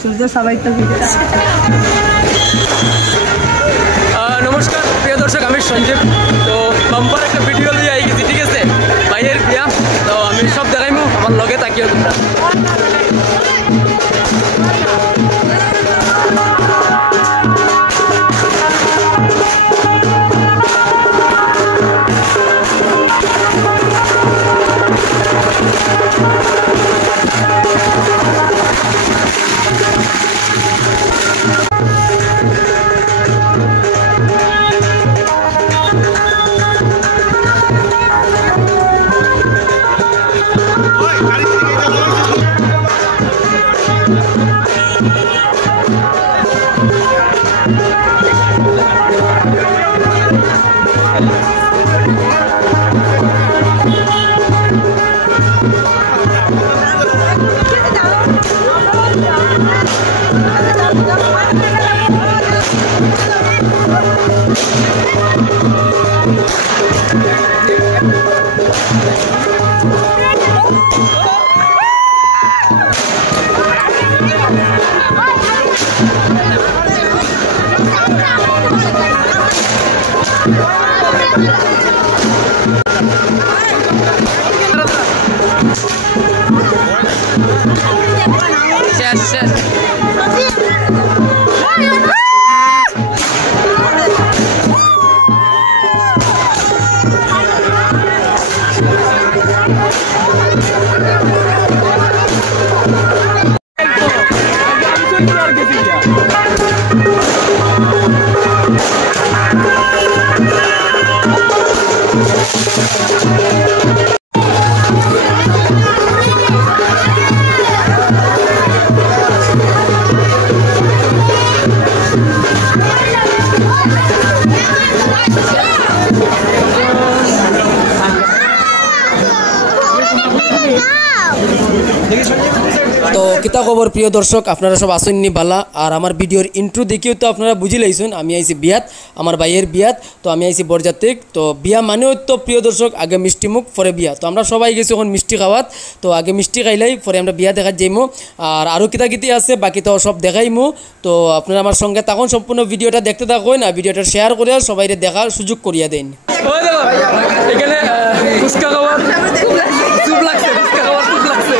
সূর্য সবাই তো নমস্কার প্রিয় দর্শক, আমি সঞ্জীব। তো বাম্পার একটা ভিডিও লিয়ে আই গেছি, ঠিক আছে, ভাইয়ের বিয়া। তো আমি সব দেখাইমু, আমার লগে তাকিয়ে তোমরা। তো কিতা খবর প্রিয় দর্শক, আপনারা সব আসেননি বালা। আর আমার ভিডিওর ইন্ট্রো দেখিও তো আপনারা বুঝি লাইছেন, আমি আইছি বিয়াত, আমার ভাইয়ের বিয়াত। তো আমি আইছি বরযাত্রী। তো বিয়া মানেও তো প্রিয় দর্শক আগে মিষ্টি মুখ পরে বিয়া। তো আমরা সবাই গেছি এখন মিষ্টি খাওয়াত। তো আগে মিষ্টি খাইলাই পরে আমরা বিয়া দেখাত যাইমু। আর আরও কিতা কিতি আছে বাকি তো সব দেখাইমু। তো আপনারা আমার সঙ্গে তখন সম্পূর্ণ ভিডিওটা দেখতে থাকুন, আর ভিডিওটা শেয়ার করে সবাই দেখার সুযোগ করিয়া দেন। এখানে ফুচকা খাওয়ার সুপ লাগছে, ফুচকা খাওয়ার সুপ লাগছে।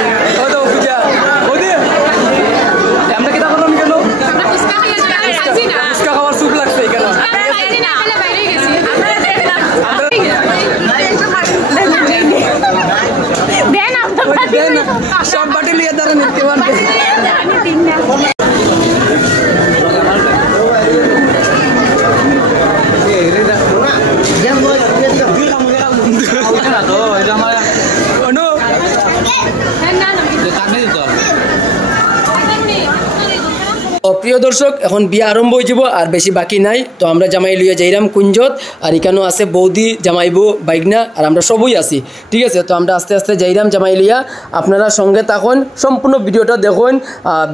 আমরা কিতা করলাম কেন? ফুচকা খাওয়ার সুপ লাগছে এখানে। সব বাটি লিয়ে তারা নিতে পারবে। প্রিয় দর্শক, এখন বিয়া আরম্ভ হয়ে যাব আর বেশি বাকি নাই। তো আমরা জামাই লইয়া যাইরাম কুঞ্জত, আর এখানেও আছে বৌদি, জামাইবু, বাইগনা, আর আমরা সবই আছি, ঠিক আছে। তো আমরা আস্তে আস্তে যাইরাম জামাই লইয়া। আপনারা সঙ্গে থাকুন, সম্পূর্ণ ভিডিওটা দেখুন,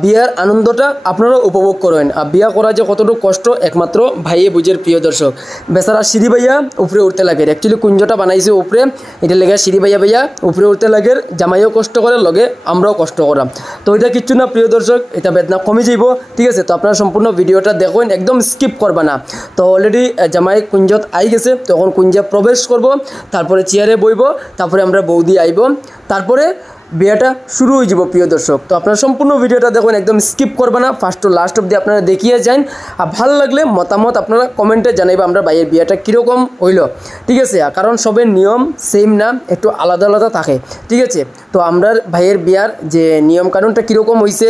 বিয়ার আনন্দটা আপনারা উপভোগ করেন। আর বিয়া করা যে কতটুকু কষ্ট একমাত্র ভাইয়ে বুঝের প্রিয় দর্শক। বেচারা সিঁড়ি বাইয়া উপরে উঠতে লাগে, অ্যাকচুয়ালি কুঞ্জটা বানাইছে উপরে, এটা লেগে সিঁড়ি বাইয়া বাইয়া উপরে উঠতে লাগে। জামাইও কষ্ট করে, লগে আমরাও কষ্ট করাম। তো এটা কিচ্ছু না প্রিয় দর্শক, এটা বেদনা কমে যাইব, ঠিক আছে। তো আপনারা সম্পূর্ণ ভিডিওটা দেখুন, একদম স্কিপ করবা না। তো অলরেডি জামাই কুঞ্জত আই গেছে, তখন কুঞ্জে প্রবেশ করব, তারপরে চেয়ারে বইব, তারপরে আমরা বৌদি আইব, তারপরে বিয়েটা শুরু হয়ে যাব প্রিয় দর্শক। তো আপনারা সম্পূর্ণ ভিডিওটা দেখুন, একদম স্কিপ করবে না, ফার্স্ট টু লাস্ট অবধি আপনারা দেখিয়ে যান। আর ভালো লাগলে মতামত আপনারা কমেন্টে জানাইবা আমরা ভাইয়ের বিয়েটা কীরকম হইল, ঠিক আছে। কারণ সবের নিয়ম সেম না, একটু আলাদা আলাদা থাকে, ঠিক আছে। তো আমরা ভাইয়ের বিয়ার যে নিয়ম কানুনটা কীরকম হয়েছে,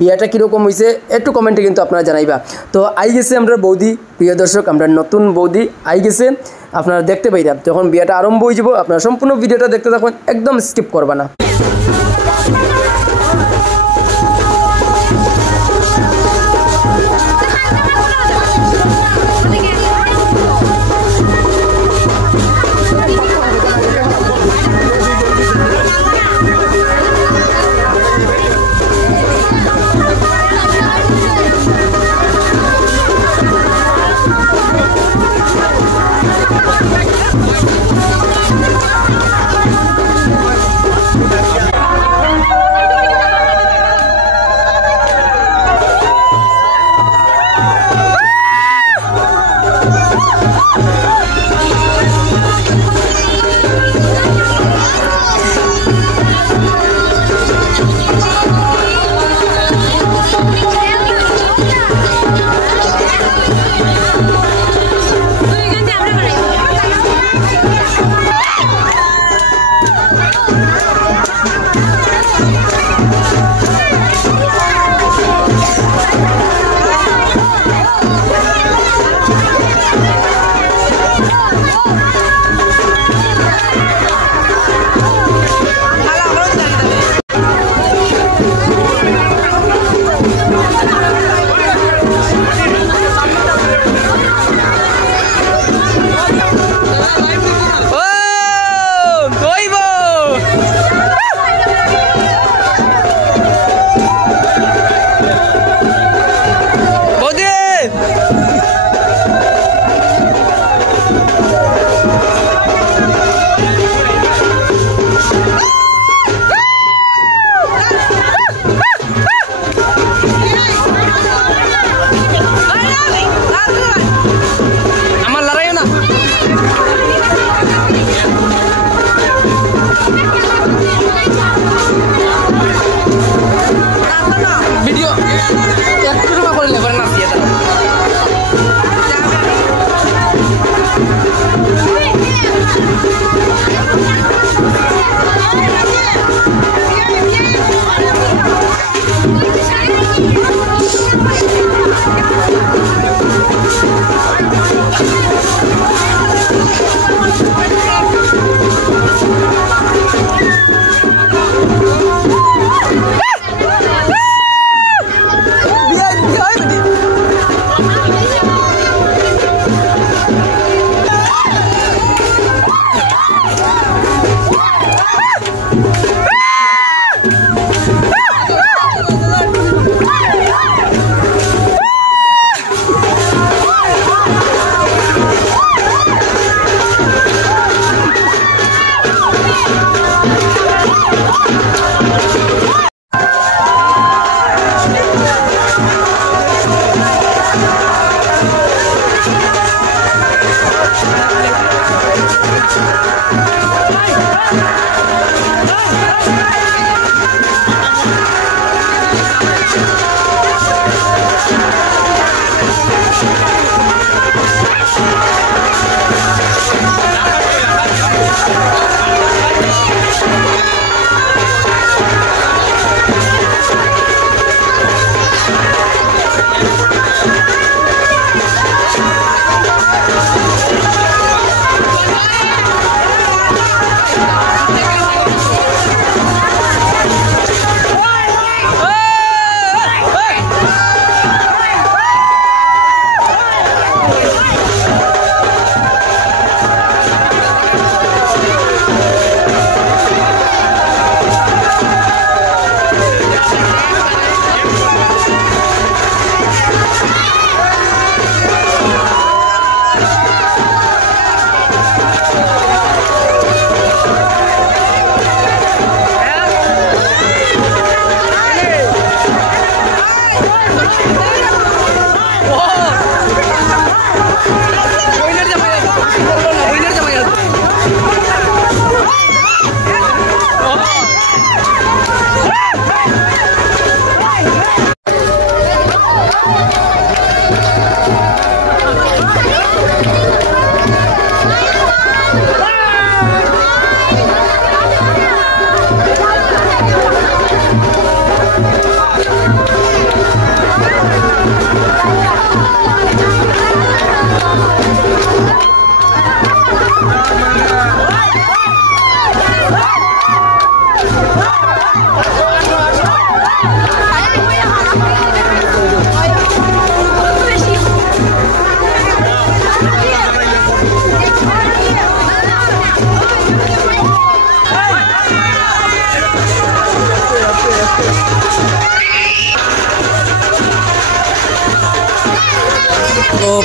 বিয়াটা কীরকম হয়েছে, একটু কমেন্টে কিন্তু আপনারা জানাইবা। তো আই গেছে আমরা বৌদি, প্রিয় দর্শক, আমরা নতুন বৌদি আই গেছে, আপনারা দেখতে পাইরা। তখন বিয়েটা আরম্ভ হয়ে যাব, আপনারা সম্পূর্ণ ভিডিওটা দেখতে থাকুন, একদম স্কিপ করবা না।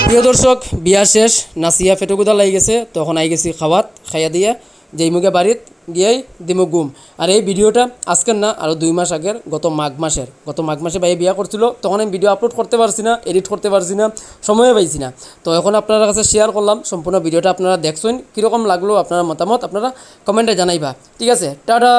প্রিয় দর্শক বিয়া শেষ নাচিয়া ফেটুকুদা লাগি গেছে তখন আই গেছি খাওয়াত খাইয়া দিয়া যেই মুখে বাড়িত গিয়াই দিমু গুম। আর এই ভিডিওটা আজকের না আরও 2 মাস আগের গত মাঘ মাসে ভাই বিয়া করছিল, তখন আমি ভিডিও আপলোড করতে পারছি না, এডিট করতে পারছি না, সময় পাইছি না। তো এখন আপনার কাছে শেয়ার করলাম সম্পূর্ণ ভিডিওটা, আপনারা দেখছেন কীরকম লাগলো আপনার মতামত আপনারা কমেন্টে জানাইবা। ঠিক আছে, টাটা।